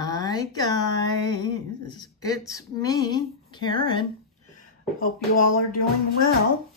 Hi guys, it's me, Karen. Hope you all are doing well.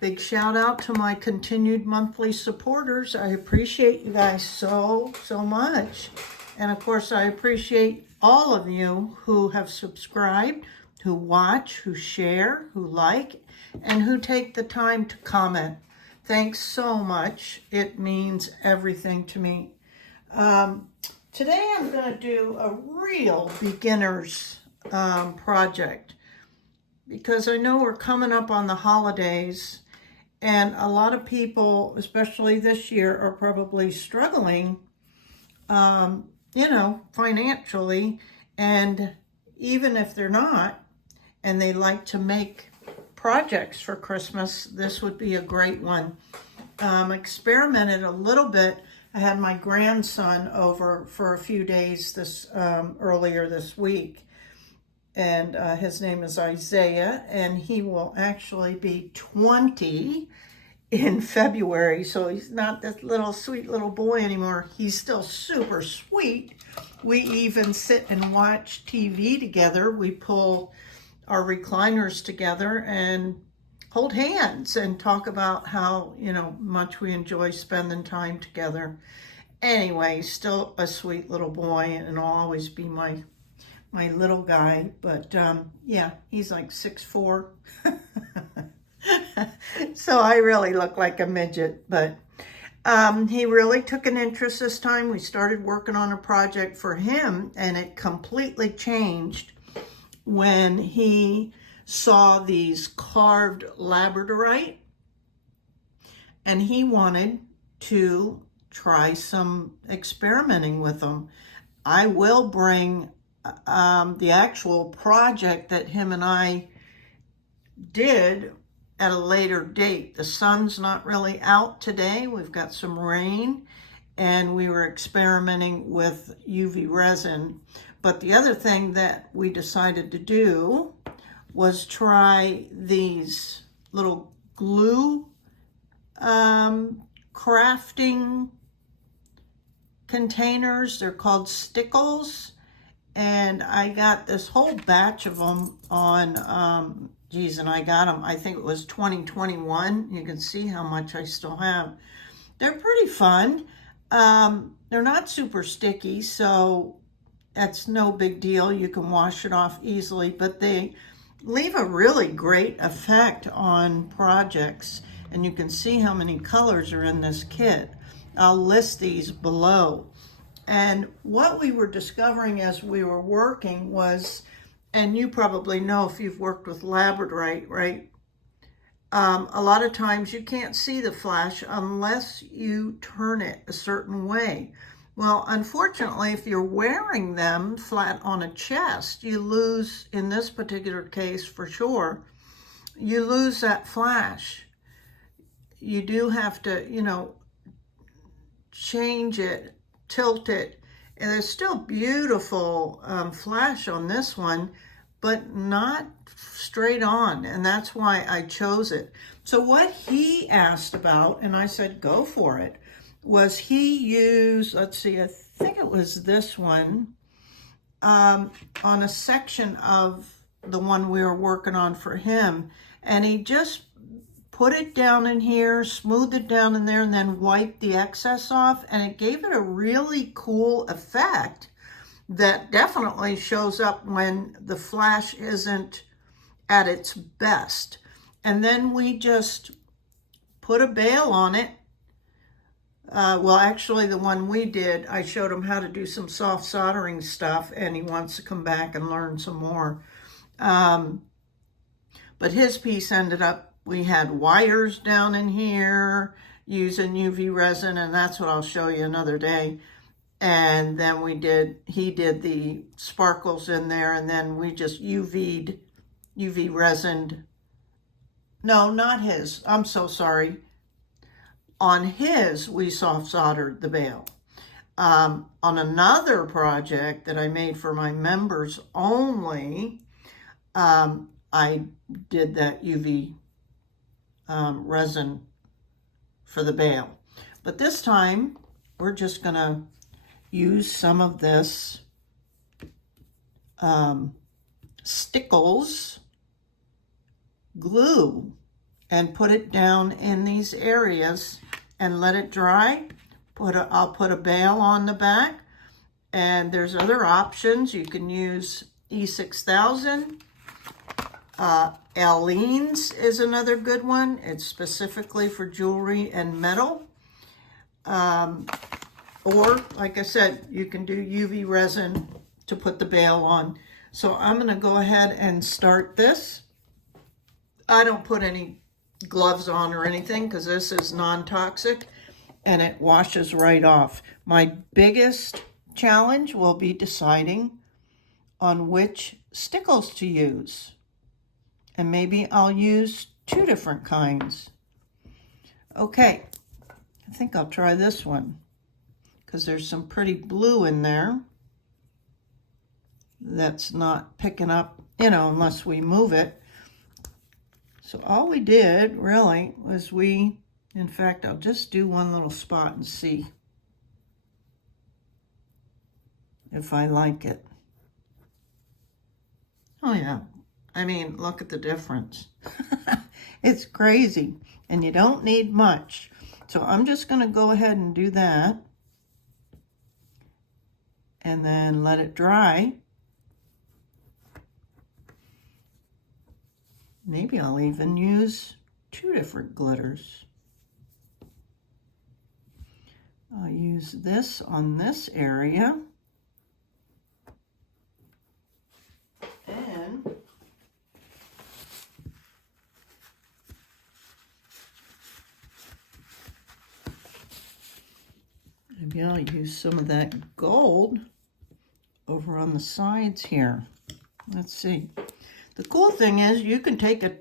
Big shout out to my continued monthly supporters. I appreciate you guys so much. And of course, I appreciate all of you who have subscribed, who watch, who share, who like, and who take the time to comment. Thanks so much. It means everything to me. Today I'm going to do a real beginner's project because I know we're coming up on the holidays and a lot of people, especially this year, are probably struggling, financially. And even if they're not, and they like to make projects for Christmas, this would be a great one. Experimented a little bit. I had my grandson over for a few days earlier this week, and his name is Isaiah, and he will actually be 20 in February, so he's not this little sweet little boy anymore. He's still super sweet. We even sit and watch TV together. We pull our recliners together and hold hands and talk about how, much we enjoy spending time together. Anyway, still a sweet little boy, and will always be my little guy. But yeah, he's like 6'4". So I really look like a midget, but he really took an interest this time. We started working on a project for him, and it completely changed when he saw these carved Labradorite, and he wanted to try some experimenting with them. I will bring the actual project that him and I did at a later date. The sun's not really out today. We've got some rain, and we were experimenting with UV resin. But the other thing that we decided to do was try these little glue crafting containers. They're called Stickles, and I got this whole batch of them on, and I got them, I think it was 2021. You can see how much I still have. They're pretty fun. They're not super sticky, so that's no big deal. You can wash it off easily, but they leave a really great effect on projects, and you can see how many colors are in this kit. I'll list these below. And what we were discovering as we were working was, and you probably know if you've worked with Labradorite, right? A lot of times you can't see the flash unless you turn it a certain way. Well, unfortunately, if you're wearing them flat on a chest, you lose, in this particular case for sure, you lose that flash. You do have to, change it, tilt it, and there's still beautiful flash on this one, but not straight on, and that's why I chose it. So what he asked about, and I said go for it, was he used, let's see, I think it was this one, on a section of the one we were working on for him, and he just put it down in here, smoothed it down in there, and then wiped the excess off, and it gave it a really cool effect that definitely shows up when the flash isn't at its best. And then we just put a bail on it. Well, actually, the one we did, I showed him how to do some soft soldering stuff, and he wants to come back and learn some more. But his piece ended up, we had wires down in here using UV resin, and that's what I'll show you another day. And then he did the sparkles in there, and then we just UV resined. No, not his. I'm so sorry. On his, we soft soldered the bail. On another project that I made for my members only, I did that UV resin for the bail. But this time, we're just gonna use some of this Stickles glue and put it down in these areas and let it dry. I'll put a bail on the back, and there's other options. You can use E6000. Aleene's is another good one. It's specifically for jewelry and metal. Or, like I said, you can do UV resin to put the bail on. So I'm going to go ahead and start this. I don't put any gloves on or anything because this is non-toxic and it washes right off. My biggest challenge will be deciding on which Stickles to use. And maybe I'll use 2 different kinds. Okay, I think I'll try this one because there's some pretty blue in there that's not picking up, unless we move it. So all we did really was in fact, I'll just do one little spot and see if I like it. Oh yeah, I mean, look at the difference. It's crazy, and you don't need much. So I'm just going to go ahead and do that, and then let it dry. Maybe I'll even use 2 different glitters. I'll use this on this area. And maybe I'll use some of that gold over on the sides here. Let's see. The cool thing is you can take a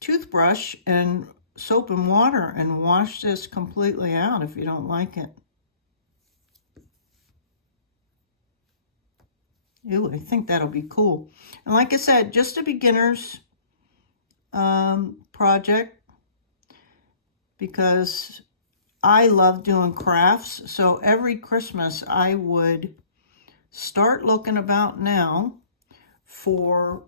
toothbrush and soap and water and wash this completely out if you don't like it. Ooh, I think that'll be cool. And like I said, just a beginner's project, because I love doing crafts. So every Christmas I would start looking about now for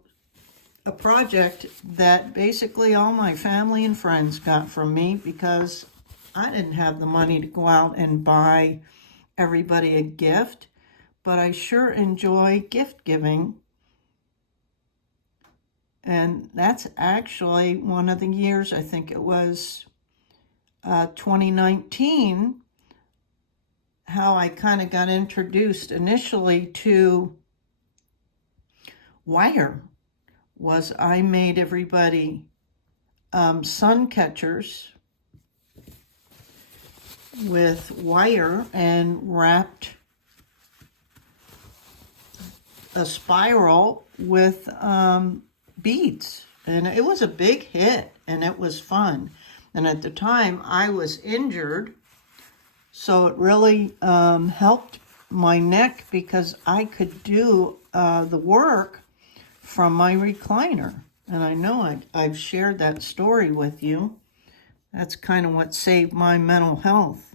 a project that basically all my family and friends got from me, because I didn't have the money to go out and buy everybody a gift, but I sure enjoy gift giving. And that's actually one of the years, I think it was 2019, how I kind of got introduced initially to wire. Was I made everybody sun catchers with wire and wrapped a spiral with beads. And it was a big hit, and it was fun. And at the time, I was injured, so it really helped my neck, because I could do the work from my recliner. And I know I've shared that story with you. That's kind of what saved my mental health.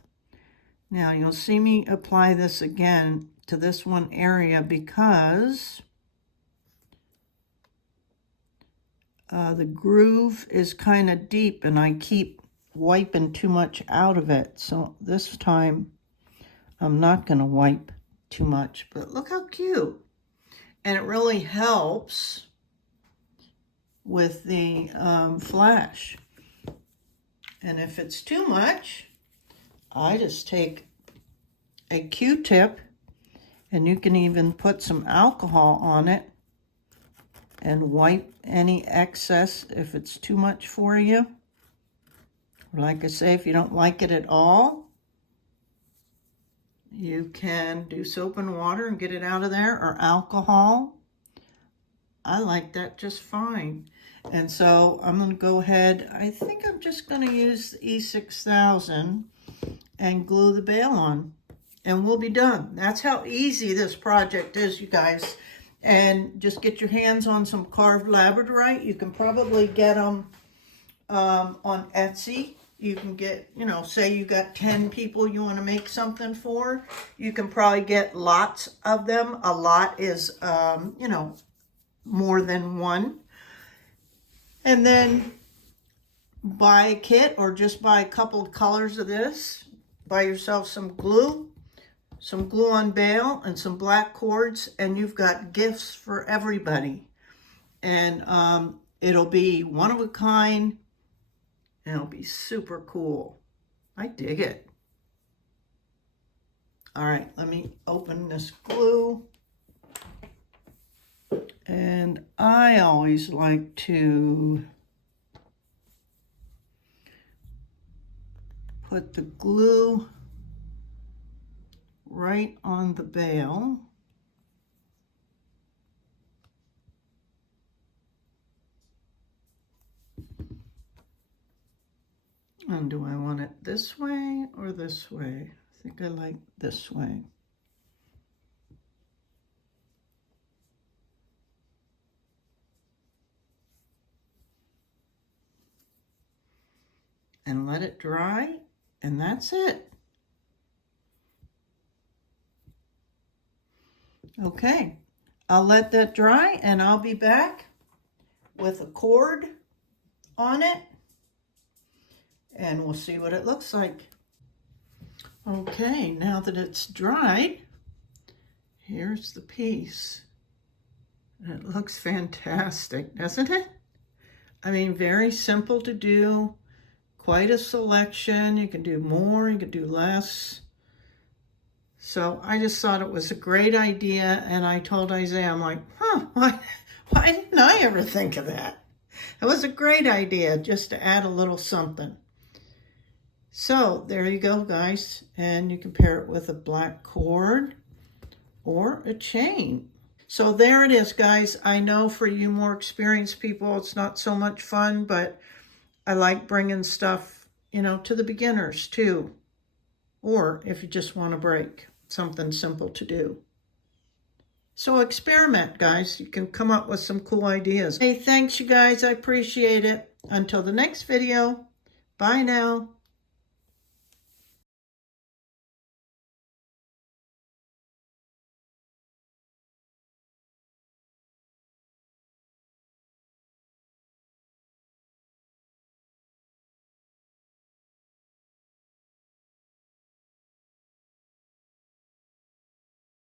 Now you'll see me apply this again to this one area, because the groove is kind of deep and I keep wiping too much out of it. So this time I'm not going to wipe too much, but look how cute. And it really helps with the flash. And if it's too much, I just take a Q-tip, and you can even put some alcohol on it and wipe any excess if it's too much for you. Like I say, if you don't like it at all, you can do soap and water and get it out of there, or alcohol. I like that just fine. And so I'm going to go ahead, I think I'm just going to use E6000 and glue the bail on, and we'll be done. That's how easy this project is, you guys. And just get your hands on some carved Labradorite. You can probably get them on Etsy. You can get, you know, say you got 10 people you want to make something for. You can probably get lots of them. A lot is, you know, more than one. And then buy a kit or just buy a couple of colors of this. Buy yourself some glue on bail, and some black cords, and you've got gifts for everybody. And it'll be one of a kind, and it'll be super cool. I dig it. All right, let me open this glue. And I always like to put the glue right on the bail. And do I want it this way or this way? I think I like this way. And let it dry, and that's it. Okay, I'll let that dry, and I'll be back with a cord on it, and we'll see what it looks like. Okay, now that it's dried, here's the piece. It looks fantastic, doesn't it? I mean, very simple to do, quite a selection. You can do more, you can do less. So I just thought it was a great idea, and I told Isaiah, I'm like, why didn't I ever think of that? It was a great idea just to add a little something. So there you go, guys, and you can pair it with a black cord or a chain. So there it is, guys. I know for you more experienced people, it's not so much fun, but I like bringing stuff, you know, to the beginners too. Or if you just want a break, something simple to do. So experiment, guys. You can come up with some cool ideas. Hey, thanks you guys. I appreciate it. Until the next video. Bye now.